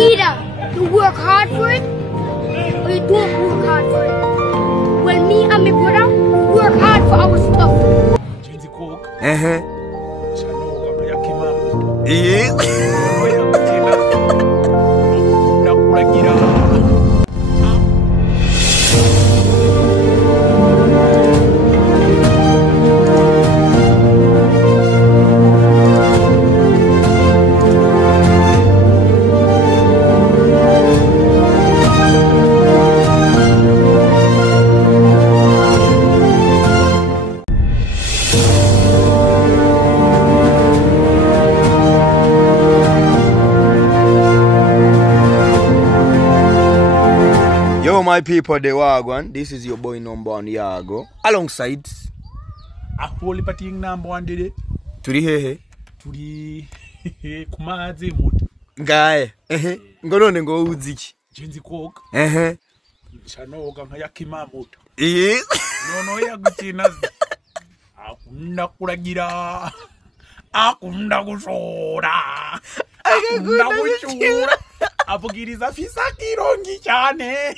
Either you work hard for it or you don't work hard for it. Well, me and my brother work hard for our stuff. My people, the Wagwan. This is your boy number one Yago. Alongside a whole party number one did it. To the hehe. To the Kumazi mood. Guy. Go on and go Uzi. Jinzi coke. Chano Yakima mood. No, Yaguchinas. Akunda Kuragira. Akunda Gushora. Akunda Gushora. Apogiriza fisaki rongi cyane.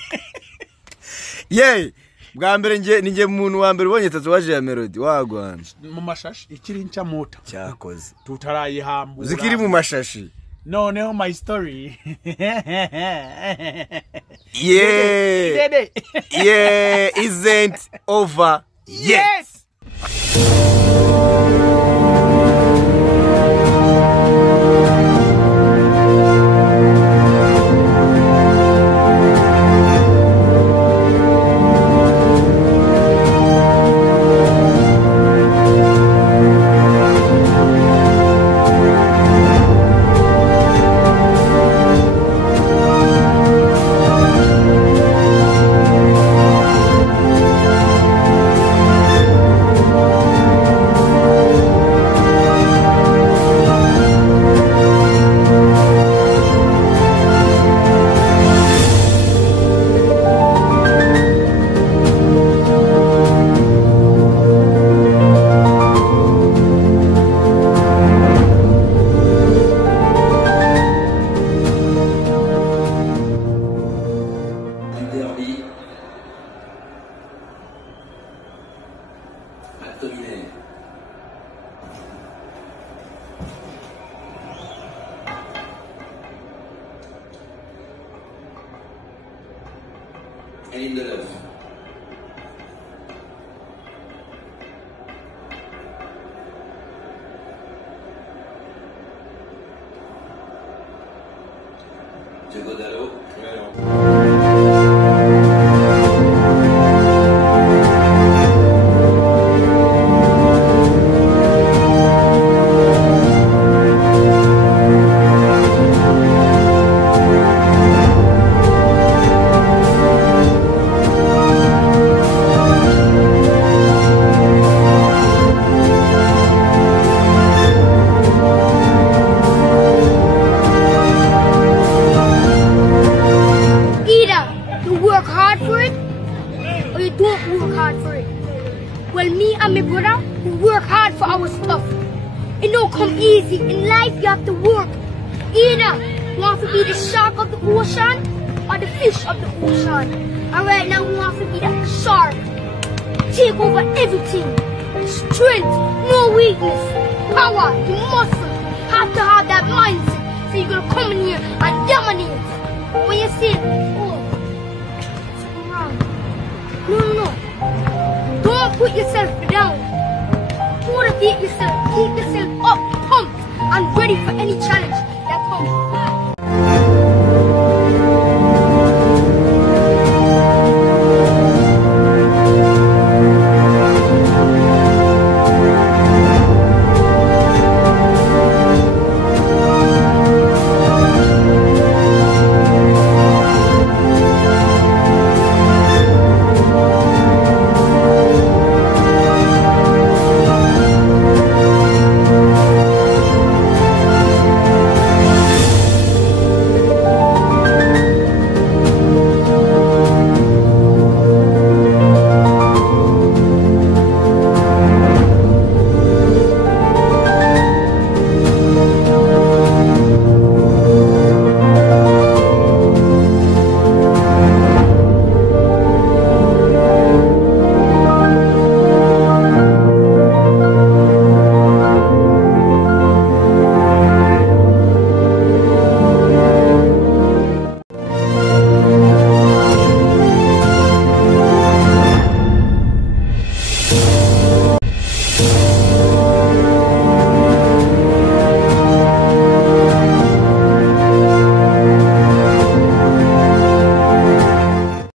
Yey, bwa mbere nije muntu wa mbere ubonye tatuwaje ya Melodie wagwana. Mu mashashi ikiri nca mota. Cyakoze. Tutarayihambura. Zikiri mu mashashi. No, my story. Yeah. Yeah, isn't over yet. Yes. And de la vie. Well, me and my brother, we work hard for our stuff. It don't come easy. In life, you have to work. Either you want to be the shark of the ocean or the fish of the ocean. And right now, we want to be that shark. Take over everything. Strength, no weakness. Power, the muscle. Have to have that mindset. So you're going to come in here and dominate. When you say, oh, something wrong. No. Don't put yourself down. Motivate yourself. Keep yourself up, pumped, and ready for any challenge that comes.